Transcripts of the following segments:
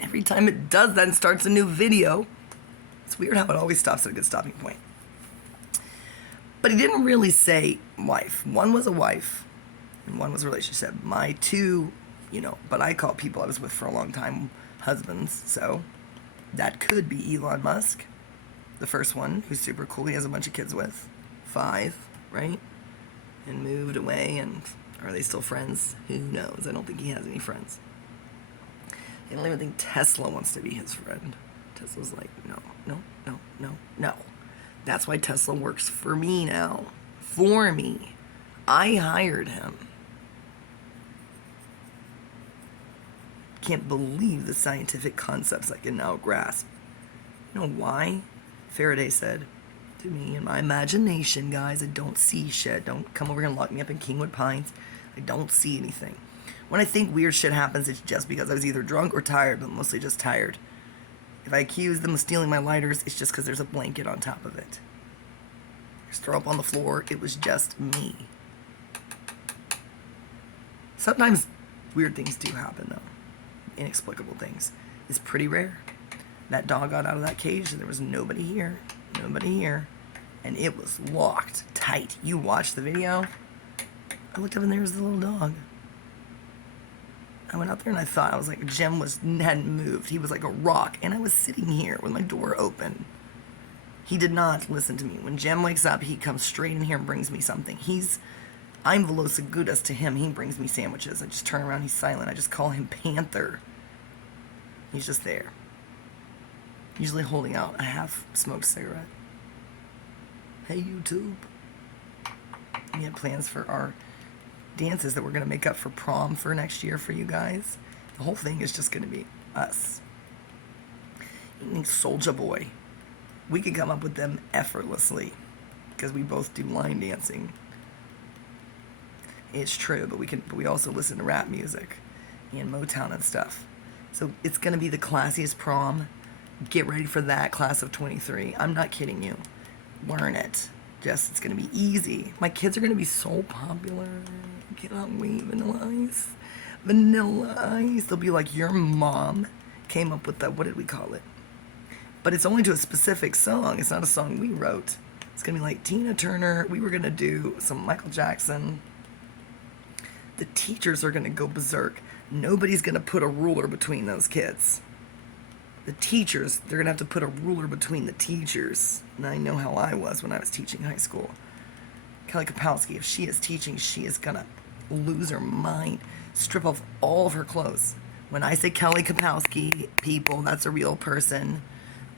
Every time it does that and starts a new video, it's weird how it always stops at a good stopping point. But he didn't really say wife. One was a wife, and one was a relationship. My two, but I call people I was with for a long time husbands, so that could be Elon Musk, the first one, who's super cool. He has a bunch of kids with. 5, right? And moved away, and are they still friends? Who knows? I don't think he has any friends. I don't even think Tesla wants to be his friend. Tesla's like, no. That's why Tesla works for me now. For me. I hired him. Can't believe the scientific concepts I can now grasp. You know why? Faraday said to me, in my imagination, guys, I don't see shit. Don't come over here and lock me up in Kingwood Pines. I don't see anything. When I think weird shit happens, it's just because I was either drunk or tired, but mostly just tired. If I accuse them of stealing my lighters, it's just because there's a blanket on top of it. Just throw up on the floor, it was just me. Sometimes weird things do happen, though. Inexplicable things. It's pretty rare. That dog got out of that cage and there was nobody here. And it was locked tight. You watched the video. I looked up and there was the little dog. I went out there and I was like, Jim hadn't moved. He was like a rock. And I was sitting here with my door open. He did not listen to me. When Jim wakes up, he comes straight in here and brings me something. I'm Velocigoodus to him. He brings me sandwiches. I just turn around, he's silent. I just call him Panther. He's just there. Usually holding out a half-smoked cigarette. Hey, YouTube. We had plans for our dances that we're going to make up for prom for next year for you guys. The whole thing is just going to be us. Soulja Boy. We could come up with them effortlessly because we both do line dancing. It's true, but we also listen to rap music and Motown and stuff. So it's going to be the classiest prom. Get ready for that, class of 23. I'm not kidding you. Learn it. It's going to be easy. My kids are going to be so popular. I cannot wait. Vanilla Ice. Vanilla Ice. They'll be like, your mom came up with that. What did we call it? But it's only to a specific song. It's not a song we wrote. It's going to be like Tina Turner. We were going to do some Michael Jackson. The teachers are going to go berserk. Nobody's going to put a ruler between those kids. The teachers, they're going to have to put a ruler between the teachers. And I know how I was when I was teaching high school. Kelly Kapowski, if she is teaching, she is going to lose her mind. Strip off all of her clothes. When I say Kelly Kapowski, people, that's a real person.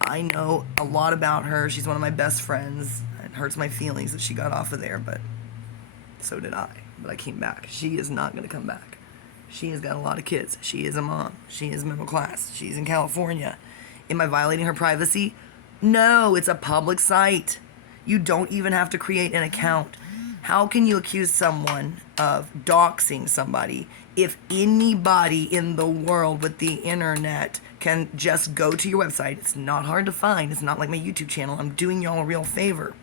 I know a lot about her. She's one of my best friends. It hurts my feelings that she got off of there, but so did I. But I came back. She is not going to come back. She has got a lot of kids. She is a mom. She is middle class. She's in California. Am I violating her privacy? No, it's a public site. You don't even have to create an account. How can you accuse someone of doxing somebody if anybody in the world with the internet can just go to your website? It's not hard to find. It's not like my YouTube channel. I'm doing y'all a real favor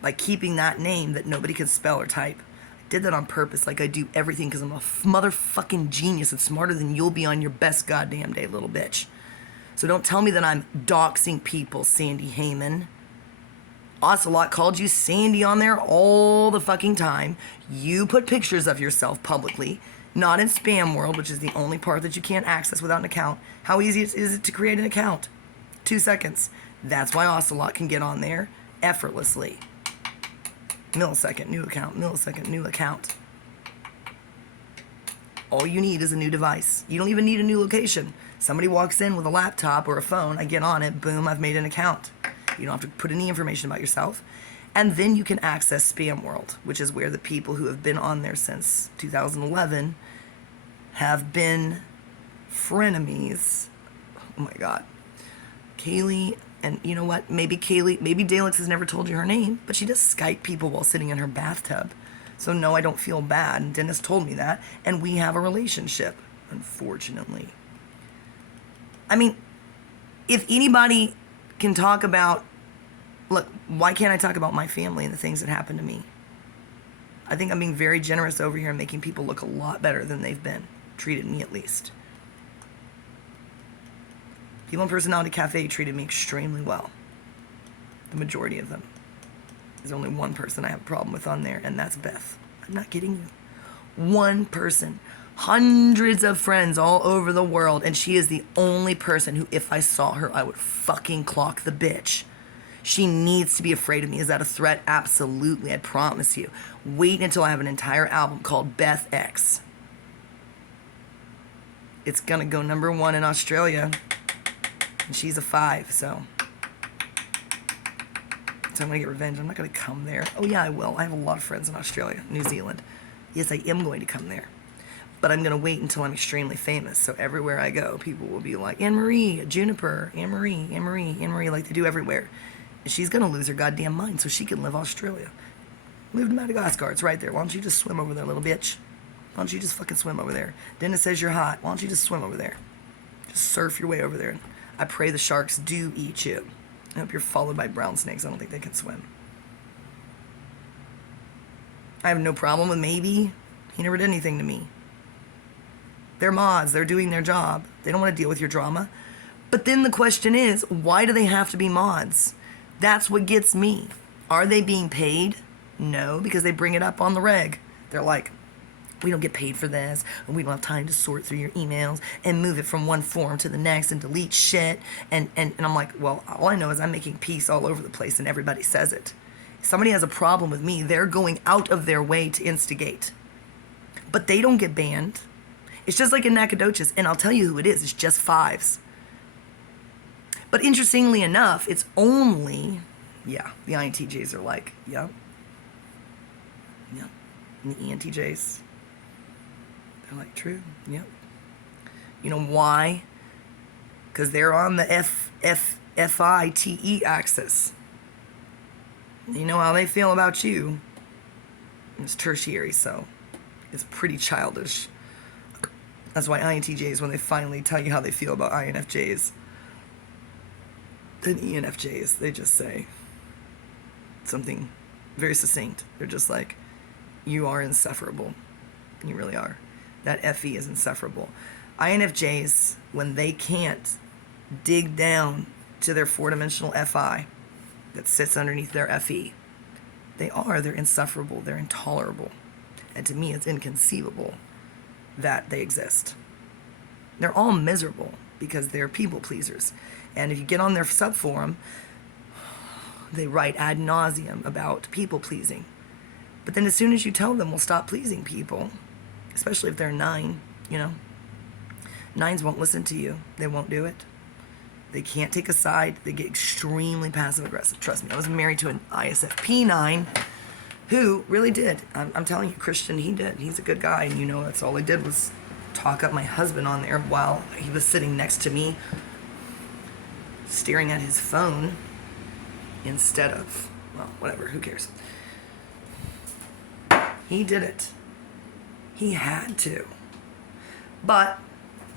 by keeping that name that nobody can spell or type. I did that on purpose, like I do everything, because I'm a motherfucking genius and smarter than you'll be on your best goddamn day, little bitch. So don't tell me that I'm doxing people, Sandy Heyman. Ocelot called you Sandy on there all the fucking time. You put pictures of yourself publicly, not in spam world, which is the only part that you can't access without an account. How easy is it to create an account? 2 seconds. That's why Ocelot can get on there effortlessly. Millisecond, new account, millisecond, new account. All you need is a new device. You don't even need a new location. Somebody walks in with a laptop or a phone, I get on it, boom, I've made an account. You don't have to put any information about yourself. And then you can access Spam World, which is where the people who have been on there since 2011 have been frenemies. Oh my God. Kaylee, and you know what? Maybe Dalix has never told you her name, but she does Skype people while sitting in her bathtub. So no, I don't feel bad. And Dennis told me that. And we have a relationship, unfortunately. I mean, if anybody can talk about, look, why can't I talk about my family and the things that happened to me? I think I'm being very generous over here and making people look a lot better than they've been. Treated me, at least. People in Personality Cafe treated me extremely well. The majority of them. There's only one person I have a problem with on there, and that's Beth. I'm not kidding you. One person. Hundreds of friends all over the world, and she is the only person who, if I saw her, I would fucking clock the bitch. She needs to be afraid of me. Is that a threat? Absolutely, I promise you. Wait until I have an entire album called Beth X. It's gonna go #1 in Australia, and she's a 5, so I'm gonna get revenge. I'm not gonna come there. Oh yeah, I will. I have a lot of friends in Australia, New Zealand. Yes, I am going to come there. But I'm going to wait until I'm extremely famous. So everywhere I go, people will be like, Anne-Marie, Juniper, Anne-Marie, Anne-Marie, Anne-Marie, like they do everywhere. And she's going to lose her goddamn mind so she can live Australia. Live in Madagascar. It's right there. Why don't you just swim over there, little bitch? Why don't you just fucking swim over there? Dennis says you're hot. Why don't you just swim over there? Just surf your way over there. I pray the sharks do eat you. I hope you're followed by brown snakes. I don't think they can swim. I have no problem with maybe. He never did anything to me. They're mods. They're doing their job. They don't want to deal with your drama. But then the question is, why do they have to be mods? That's what gets me. Are they being paid? No, because they bring it up on the reg. They're like, we don't get paid for this, and we don't have time to sort through your emails and move it from one form to the next and delete shit. And I'm like, well, all I know is I'm making peace all over the place, and everybody says it. If somebody has a problem with me, they're going out of their way to instigate. But they don't get banned. It's just like in Nacogdoches, and I'll tell you who it is. It's just 5s. But interestingly enough, it's only, the INTJs are like, yep. And the ENTJs, they're like, true, yep. You know why? Because they're on the FITE axis. You know how they feel about you. It's tertiary, so it's pretty childish. That's why INTJs, when they finally tell you how they feel about INFJs, then ENFJs, they just say something very succinct. They're just like, you are insufferable. You really are. That FE is insufferable. INFJs, when they can't dig down to their 4-dimensional FI that sits underneath their FE, they're insufferable. They're intolerable. And to me, it's inconceivable that they exist. They're all miserable because they're people pleasers. And if you get on their subforum, they write ad nauseum about people pleasing. But then as soon as you tell them, we'll stop pleasing people, especially if they're 9, 9s won't listen to you. They won't do it. They can't take a side. They get extremely passive aggressive. Trust me, I was married to an ISFP 9 who really did. I'm telling you, Christian, he did. He's a good guy, and that's all I did was talk up my husband on there while he was sitting next to me staring at his phone instead of, well, whatever, who cares? He did it. He had to. But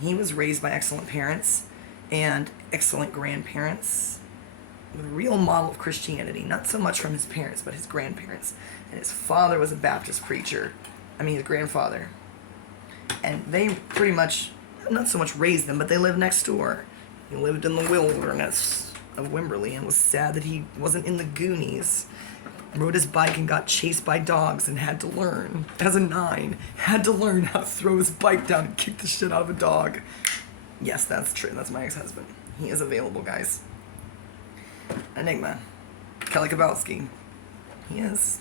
he was raised by excellent parents and excellent grandparents with a real model of Christianity, not so much from his parents, but his grandparents. And his father was a Baptist preacher. His grandfather. And they pretty much, not so much raised them, but they lived next door. He lived in the wilderness of Wimberley and was sad that he wasn't in the Goonies. Rode his bike and got chased by dogs and had to learn, as a 9, had to learn how to throw his bike down and kick the shit out of a dog. Yes, that's true. That's my ex-husband. He is available, guys. Enigma. Kelly Kowalski. He is.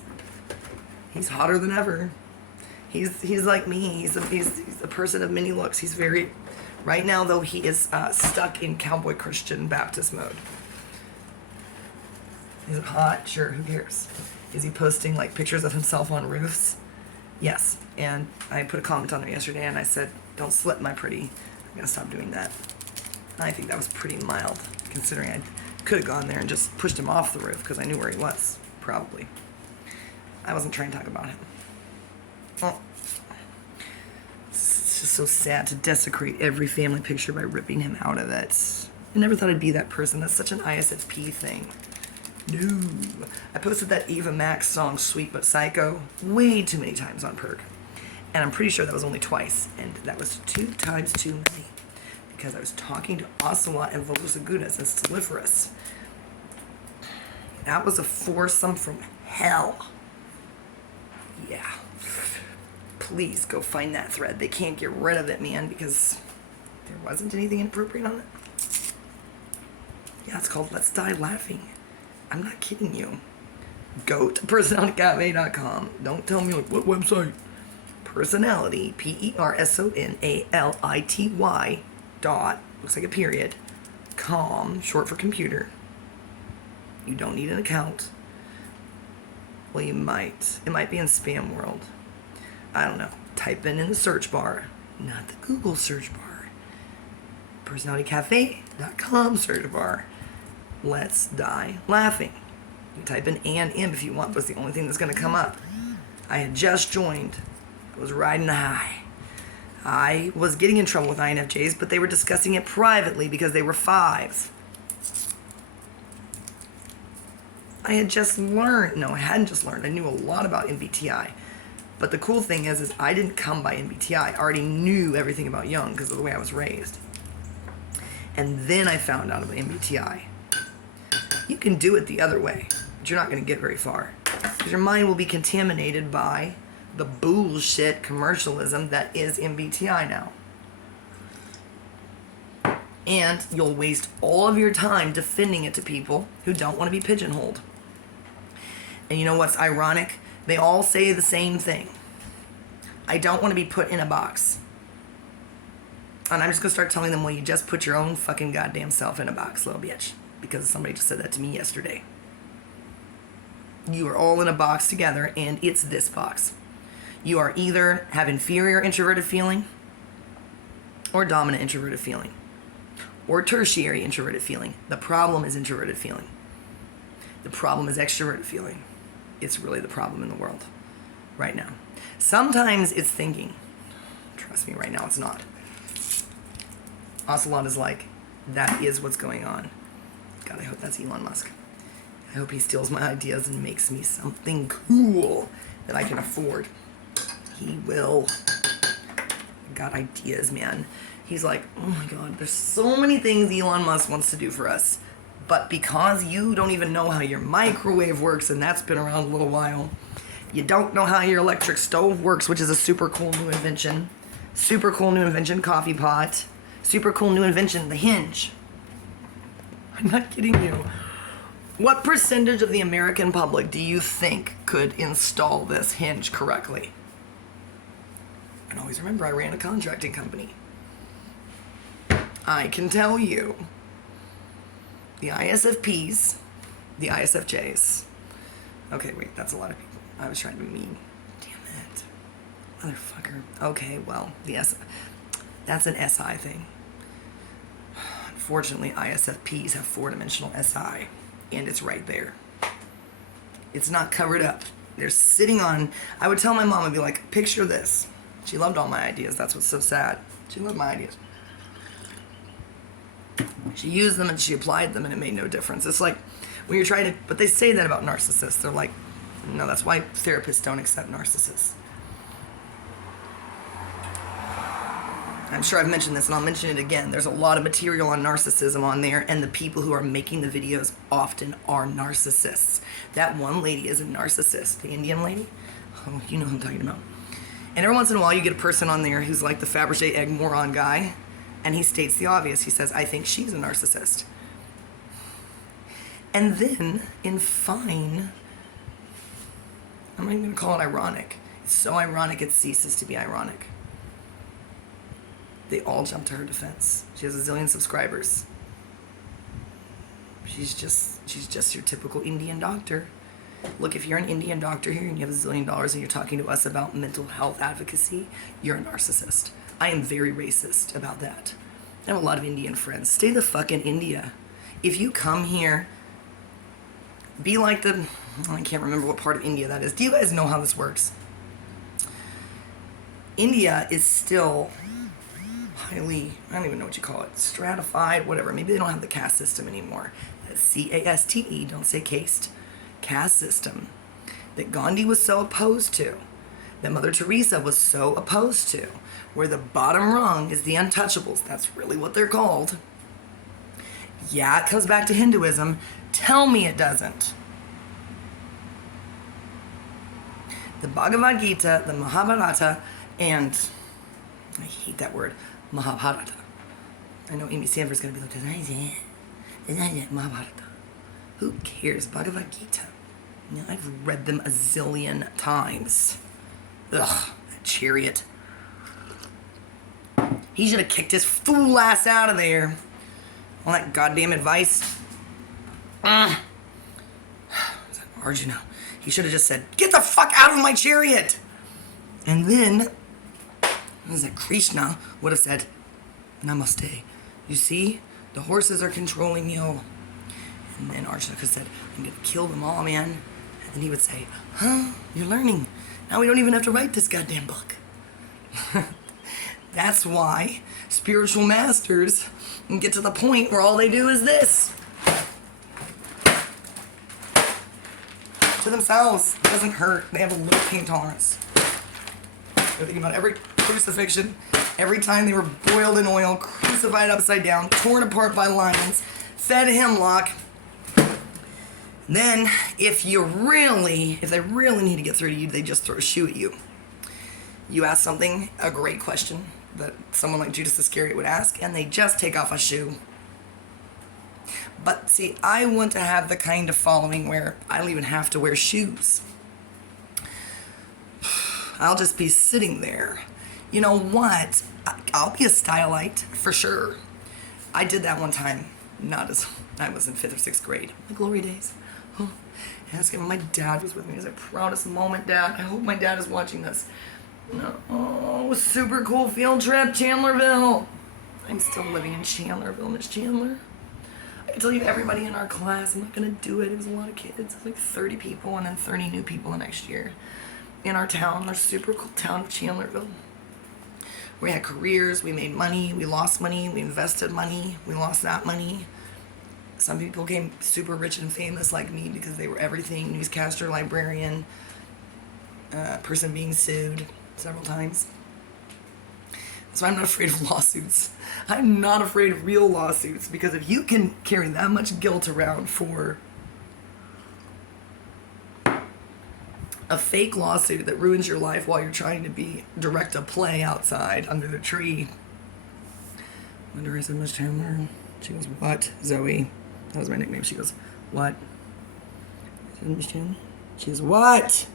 He's hotter than ever. He's like me. He's a person of many looks. He's very... Right now, though, he is stuck in cowboy Christian Baptist mode. Is it hot? Sure, who cares? Is he posting, pictures of himself on roofs? Yes. And I put a comment on there yesterday, and I said, don't slip, my pretty. I'm going to stop doing that. And I think that was pretty mild, considering I could have gone there and just pushed him off the roof, because I knew where he was, probably. I wasn't trying to talk about him. Oh. It's just so sad to desecrate every family picture by ripping him out of it. I never thought I'd be that person. That's such an ISFP thing. No. I posted that Eva Max song, Sweet But Psycho, way too many times on Perk. And I'm pretty sure that was only twice. And that was 2 times too many. Because I was talking to Ocelot and Volus Agudas and Steliferous. That was a foursome from hell. Yeah. Please go find that thread. They can't get rid of it, man, because there wasn't anything inappropriate on it. Yeah, it's called Let's Die Laughing. I'm not kidding you. Go to personalitycafe.com. Don't tell me like, what website? Personality, Personality, dot, looks like a period, com, short for computer. You don't need an account. Well, you might. It might be in spam world. I don't know. Type in the search bar, not the Google search bar. Personalitycafe.com search bar. Let's Die Laughing. You type in and imp if you want, but it's the only thing that's going to come up. I had just joined. I was riding the high. I was getting in trouble with INFJs, but they were discussing it privately because they were 5s. I had just learned. No, I hadn't just learned. I knew a lot about MBTI. But the cool thing is I didn't come by MBTI. I already knew everything about Jung because of the way I was raised. And then I found out about MBTI. You can do it the other way, but you're not going to get very far. Because your mind will be contaminated by the bullshit commercialism that is MBTI now. And you'll waste all of your time defending it to people who don't want to be pigeonholed. And you know what's ironic? They all say the same thing. I don't want to be put in a box. And I'm just going to start telling them, well, you just put your own fucking goddamn self in a box, little bitch. Because somebody just said that to me yesterday. You are all in a box together, and it's this box. You are either have inferior introverted feeling, or dominant introverted feeling, or tertiary introverted feeling. The problem is introverted feeling. The problem is extroverted feeling. It's really the problem in the world right now. Sometimes it's thinking. Trust me, right now it's not. Ocelot is like, that is what's going on. God, I hope that's Elon Musk. I hope he steals my ideas and makes me something cool that I can afford. He will. Got ideas, man. He's like, oh my God, there's so many things Elon Musk wants to do for us. But because you don't even know how your microwave works, and that's been around a little while, you don't know how your electric stove works, which is a super cool new invention. Super cool new invention, coffee pot. Super cool new invention, the hinge. I'm not kidding you. What percentage of the American public do you think could install this hinge correctly? And always remember, I ran a contracting company. I can tell you, the ISFPs, the ISFJs. Okay, wait, that's a lot of people. I was trying to be mean. Damn it. Motherfucker. Okay, well, that's an SI thing. Unfortunately, ISFPs have 4-dimensional SI, and it's right there. It's not covered up. They're sitting on, I would tell my mom, I'd be like, picture this. She loved all my ideas. That's what's so sad. She loved my ideas. She used them and she applied them and it made no difference. It's like when you're trying to, but they say that about narcissists. They're like, no, that's why therapists don't accept narcissists. I'm sure I've mentioned this and I'll mention it again. There's a lot of material on narcissism on there, and the people who are making the videos often are narcissists. That one lady is a narcissist, the Indian lady. Oh, you know who I'm talking about. And every once in a while you get a person on there who's like the Fabergé egg moron guy, and he states the obvious. He says, I think she's a narcissist. And then, in fine, I'm not even going to call it ironic. It's so ironic it ceases to be ironic. They all jump to her defense. She has a zillion subscribers. She's just your typical Indian doctor. Look, if you're an Indian doctor here and you have $1 zillion and you're talking to us about mental health advocacy, you're a narcissist. I am very racist about that. I have a lot of Indian friends. Stay the fuck in India. If you come here, be like I can't remember what part of India that is. Do you guys know how this works? India is still highly, I don't even know what you call it, stratified, whatever. Maybe they don't have the caste system anymore. That's C-A-S-T-E, don't say caste. Caste system that Gandhi was so opposed to, that Mother Teresa was so opposed to, where the bottom rung is the untouchables. That's really what they're called. Yeah, it comes back to Hinduism. Tell me it doesn't. The Bhagavad Gita, the Mahabharata, and I hate that word, Mahabharata. I know Amy Sanford's going to be like, Mahabharata. Who cares? Bhagavad Gita. You know, I've read them a zillion times. Ugh, that chariot. He should have kicked his fool ass out of there. All that goddamn advice. Arjuna. He should have just said, get the fuck out of my chariot. And then, Krishna would have said, Namaste. You see, the horses are controlling you. And then Arjuna could have said, I'm going to kill them all, man. And then he would say, huh, you're learning. Now we don't even have to write this goddamn book. That's why spiritual masters get to the point where all they do is this. To themselves. It doesn't hurt. They have a low pain tolerance. They're thinking about every crucifixion, every time they were boiled in oil, crucified upside down, torn apart by lions, fed hemlock. Then, if they really need to get through to you, they just throw a shoe at you. You ask something, a great question that someone like Judas Iscariot would ask, and they just take off a shoe. But see, I want to have the kind of following where I don't even have to wear shoes. I'll just be sitting there. You know what? I'll be a stylite for sure. I did that one time. I was in 5th or 6th grade. The glory days. Oh, my dad was with me. It was the proudest moment, Dad. I hope my dad is watching this. Oh, super cool field trip, Chandlerville. I'm still living in Chandlerville, Miss Chandler. I can tell you everybody in our class, I'm not going to do it. It was a lot of kids, like 30 people and then 30 new people the next year. In our town, our super cool town of Chandlerville. We had careers, we made money, we lost money, we invested money, we lost that money. Some people became super rich and famous like me because they were everything, newscaster, librarian, person being sued several times. So I'm not afraid of lawsuits. I'm not afraid of real lawsuits because if you can carry that much guilt around for a fake lawsuit that ruins your life while you're trying to direct a play outside under the tree. I wonder, I said, Miss Chandler? She goes, what? Zoe. That was my nickname. She goes, what? I said, Miss Chandler? She goes, what?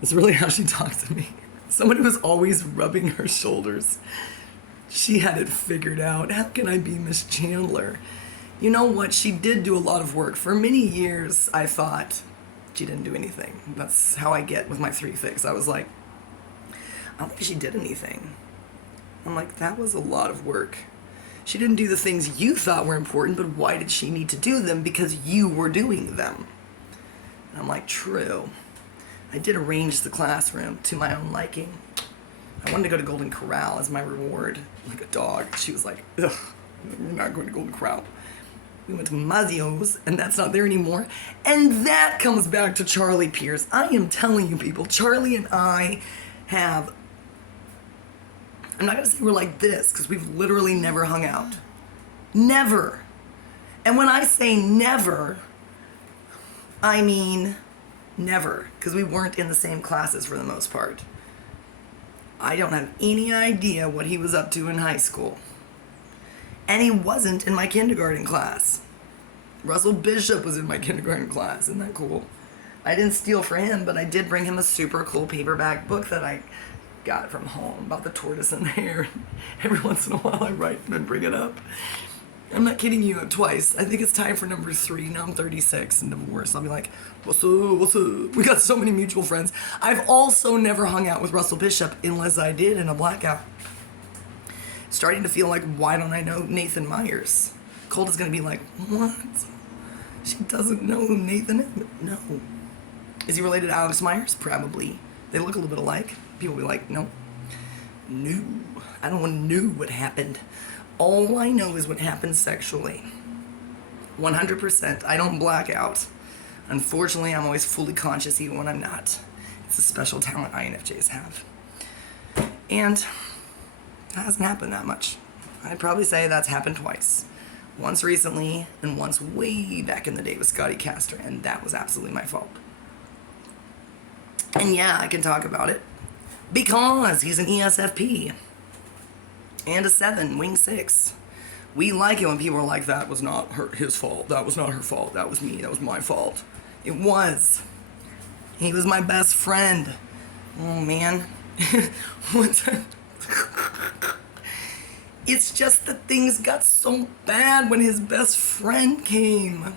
That's really how she talked to me. Somebody was always rubbing her shoulders. She had it figured out. How can I be Miss Chandler? You know what? She did do a lot of work. For many years, I thought she didn't do anything. That's how I get with my 3 figs. I was like, I don't think she did anything. I'm like, that was a lot of work. She didn't do the things you thought were important, but why did she need to do them? Because you were doing them. And I'm like, true. I did arrange the classroom to my own liking. I wanted to go to Golden Corral as my reward, like a dog. She was like, ugh, you're not going to Golden Corral. We went to Mazio's, and that's not there anymore. And that comes back to Charlie Pierce. I am telling you people, Charlie and I have, I'm not going to say we're like this, because we've literally never hung out. Never. And when I say never, I mean never, because we weren't in the same classes for the most part. I don't have any idea what he was up to in high school. And he wasn't in my kindergarten class. Russell Bishop was in my kindergarten class. Isn't that cool? I didn't steal for him, but I did bring him a super cool paperback book that I got from home about the tortoise and the hare. Every once in a while I write and bring it up. I'm not kidding you, twice. I think it's time for number 3. Now I'm 36 and divorced. I'll be like, what's up, what's up? We got so many mutual friends. I've also never hung out with Russell Bishop unless I did in a blackout. Starting to feel like, why don't I know Nathan Myers? Colt is going to be like, what? She doesn't know who Nathan is? No. Is he related to Alex Myers? Probably. They look a little bit alike. People will be like, no. No. I don't want to know what happened. All I know is what happened sexually. 100%. I don't black out. Unfortunately, I'm always fully conscious even when I'm not. It's a special talent INFJs have. And it hasn't happened that much. I'd probably say that's happened twice. Once recently, and once way back in the day with Scotty Castor, and that was absolutely my fault. And yeah, I can talk about it. Because he's an ESFP. And a 7, wing 6. We like it when people are like, that was not his fault. That was not her fault. That was me. That was my fault. It was. He was my best friend. Oh, man. It's just that things got so bad when his best friend came.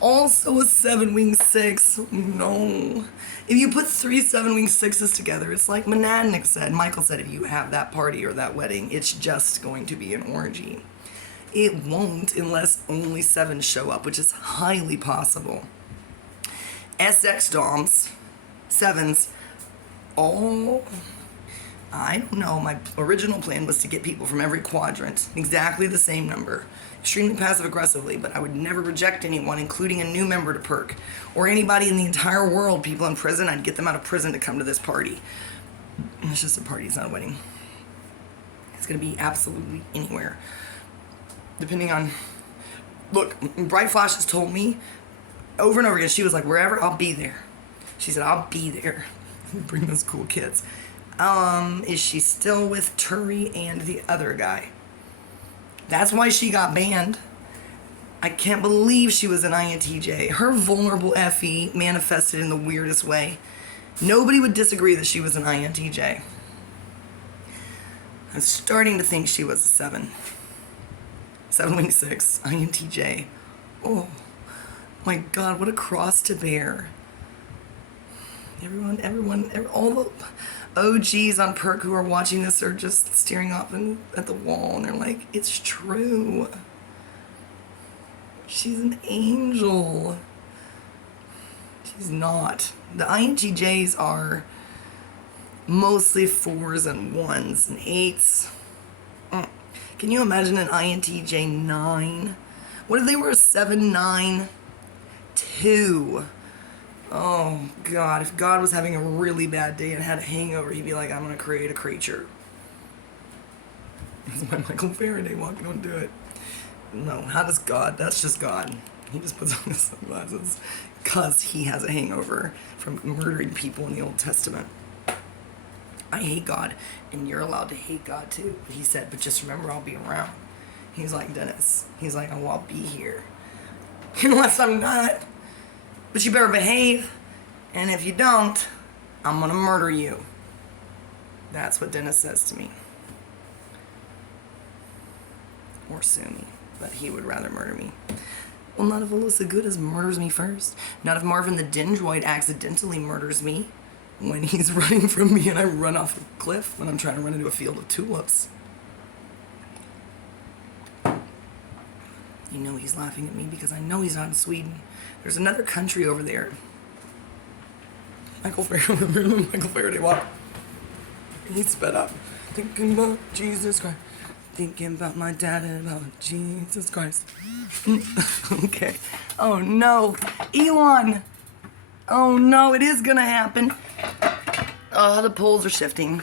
Also a 7 wing 6. No. If you put 3 7 wing 6s together, it's like Monadnick said. Michael said, if you have that party or that wedding, it's just going to be an orgy. It won't unless only 7s show up, which is highly possible. SX DOMs, 7s, all... I don't know, my original plan was to get people from every quadrant, exactly the same number, extremely passive-aggressively, but I would never reject anyone, including a new member to Perk, or anybody in the entire world, people in prison. I'd get them out of prison to come to this party. It's just a party, it's not a wedding. It's going to be absolutely anywhere. Depending on... Look, Bright Flash has told me over and over again, she was like, wherever, I'll be there. She said, I'll be there. Bring those cool kids. Is she still with Turi and the other guy? That's why she got banned. I can't believe she was an INTJ. Her vulnerable FE manifested in the weirdest way. Nobody would disagree that she was an INTJ. I'm starting to think she was a 7. 7 wing 6, INTJ. Oh my God, what a cross to bear. Everyone, all the OGs on Perk who are watching this are just staring off at the wall and they're like, it's true. She's an angel. She's not. The INTJs are mostly 4s and 1s and 8s. Can you imagine an INTJ 9? What if they were a 7, 9, 2? Oh, God. If God was having a really bad day and had a hangover, he'd be like, I'm going to create a creature. That's why Michael Faraday walking on do it. No, how does God? That's just God. He just puts on his sunglasses because he has a hangover from murdering people in the Old Testament. I hate God, and you're allowed to hate God too. But he said, but just remember, I'll be around. He's like, Dennis. He's like, oh, I'll be here. Unless I'm not. But you better behave. And if you don't, I'm going to murder you. That's what Dennis says to me. Or sue me. But he would rather murder me. Well, not if Alyssa Goodas murders me first. Not if Marvin the Dendroid accidentally murders me when he's running from me and I run off a cliff when I'm trying to run into a field of tulips. You know he's laughing at me because I know he's not in Sweden. There's another country over there. Michael Faraday walk. He sped up. Thinking about Jesus Christ. Thinking about my dad and about Jesus Christ. Okay. Oh no. Elon. Oh no, it is gonna happen. Oh, the poles are shifting.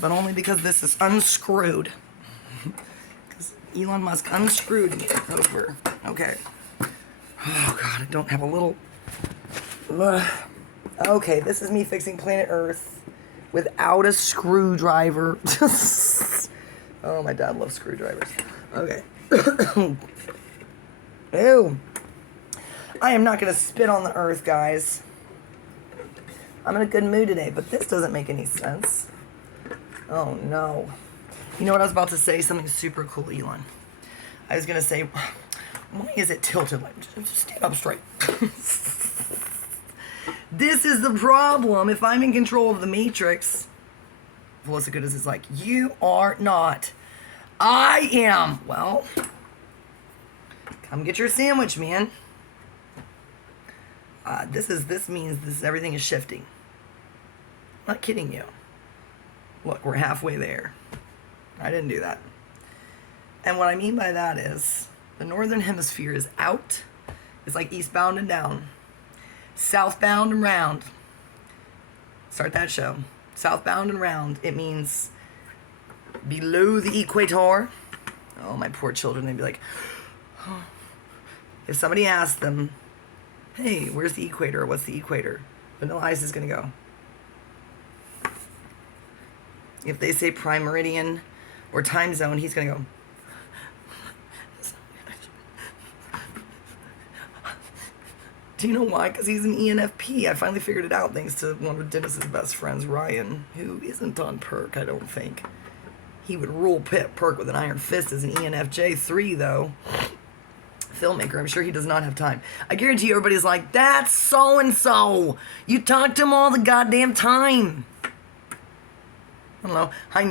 But only because this is unscrewed. Because Elon Musk unscrewed me over. Okay. Oh God, I don't have a little... Okay, this is me fixing planet Earth without a screwdriver. Oh, my dad loves screwdrivers. Okay. Ew. I am not going to spit on the earth, guys. I'm in a good mood today, but this doesn't make any sense. Oh, no. You know what I was about to say? Something super cool, Elon. I was going to say, why is it tilted? Like, just stand up straight. This is the problem. If I'm in control of the Matrix... What's as good as it's like, you are not. I am. Well, come get your sandwich, man. This means everything is shifting. I'm not kidding you. Look, we're halfway there. I didn't do that. And what I mean by that is the northern hemisphere is out. It's like eastbound and down. Southbound and round. Start that show. Southbound and round. It means below the equator. Oh, my poor children. They'd be like, oh. If somebody asked them, hey, where's the equator? What's the equator? Vanilla Ice is going to go. If they say prime meridian or time zone, he's going to go. Do you know why? Because he's an ENFP. I finally figured it out thanks to one of Dennis's best friends, Ryan, who isn't on Perk, I don't think. He would rule Perk with an iron fist as an ENFJ3, though. Filmmaker, I'm sure he does not have time. I guarantee you everybody's like, that's so-and-so. You talk to him all the goddamn time. I don't know. I know.